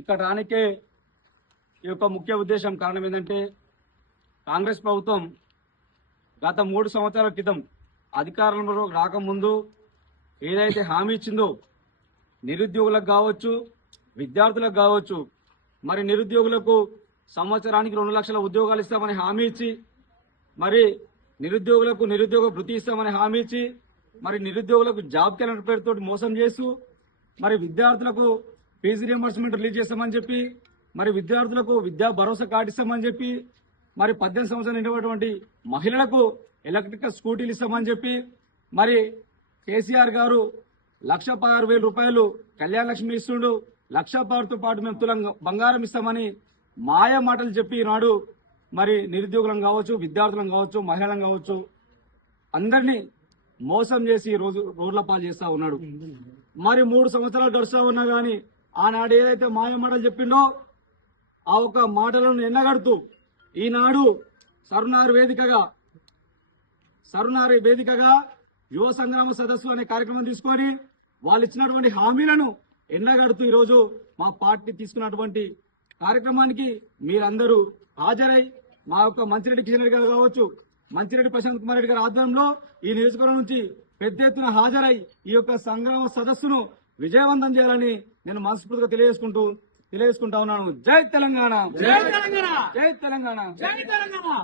ఇక్కడ రానికే ఈ యొక్క ముఖ్య ఉద్దేశం కారణం ఏంటంటే కాంగ్రెస్ ప్రభుత్వం గత 3 సంవత్సరాల క్రితం అధికారంలో రాకముందు ఏదైతే హామీ ఇచ్చిందో నిరుద్యోగులకు కావచ్చు, విద్యార్థులకు కావచ్చు, మరి నిరుద్యోగులకు సంవత్సరానికి 2 లక్షల ఉద్యోగాలు ఇస్తామని హామీ ఇచ్చి, మరి నిరుద్యోగులకు నిరుద్యోగ భృతి ఇస్తామని హామీ ఇచ్చి, మరి నిరుద్యోగులకు జాబ్ క్యాలెండర్ పేరుతో మోసం చేస్తూ, మరి విద్యార్థులకు ఫీజు రియంబర్స్మెంట్ రిలీజ్ చేస్తామని చెప్పి, మరి విద్యార్థులకు విద్యా భరోసా కార్డు ఇస్తామని చెప్పి, మరి 18 సంవత్సరాలు నిండినటువంటి మహిళలకు ఎలక్ట్రికల్ స్కూటీలు ఇస్తామని చెప్పి, మరి కేసీఆర్ గారు 1,16,000 రూపాయలు కళ్యాణ లక్ష్మి ఇస్తుండు, 1,10,000తో పాటు మేము తులం బంగారం ఇస్తామని మాయ మాటలు చెప్పి ఈనాడు మరి నిరుద్యోగులను కావచ్చు, విద్యార్థులను కావచ్చు, మహిళలను కావచ్చు అందరినీ మోసం చేసి ఈ రోజు రోడ్ల పాలు చేస్తా ఉన్నాడు. మరి 3 సంవత్సరాలు గడుస్తా ఉన్నా గానీ ఆనాడు ఏదైతే మాయ మాటలు చెప్పిండో ఆ ఒక్క మాటలను ఎన్నగడుతూ ఈనాడు సరునారు వేదికగా యువ సంగ్రామ సదస్సు అనే కార్యక్రమం తీసుకొని వాళ్ళు ఇచ్చినటువంటి హామీలను ఎన్నగడుతూ ఈరోజు మా పార్టీ తీసుకున్నటువంటి కార్యక్రమానికి మీరందరూ హాజరై మా యొక్క మంచిరెడ్డి కిషన్ రెడ్డి గారు కావచ్చు, మంచిరెడ్డి ప్రశాంత్ కుమార్ రెడ్డి గారి ఆధ్వర్యంలో ఈ నియోజకవర్గం నుంచి పెద్ద ఎత్తున హాజరై ఈ యొక్క సంగ్రామ సదస్సును విజయవంతం చేయాలని నేను మనస్ఫూర్తిగా తెలియజేసుకుంటా ఉన్నాను. జై తెలంగాణ, జై తెలంగాణ, జై తెలంగాణ, జై తెలంగాణ.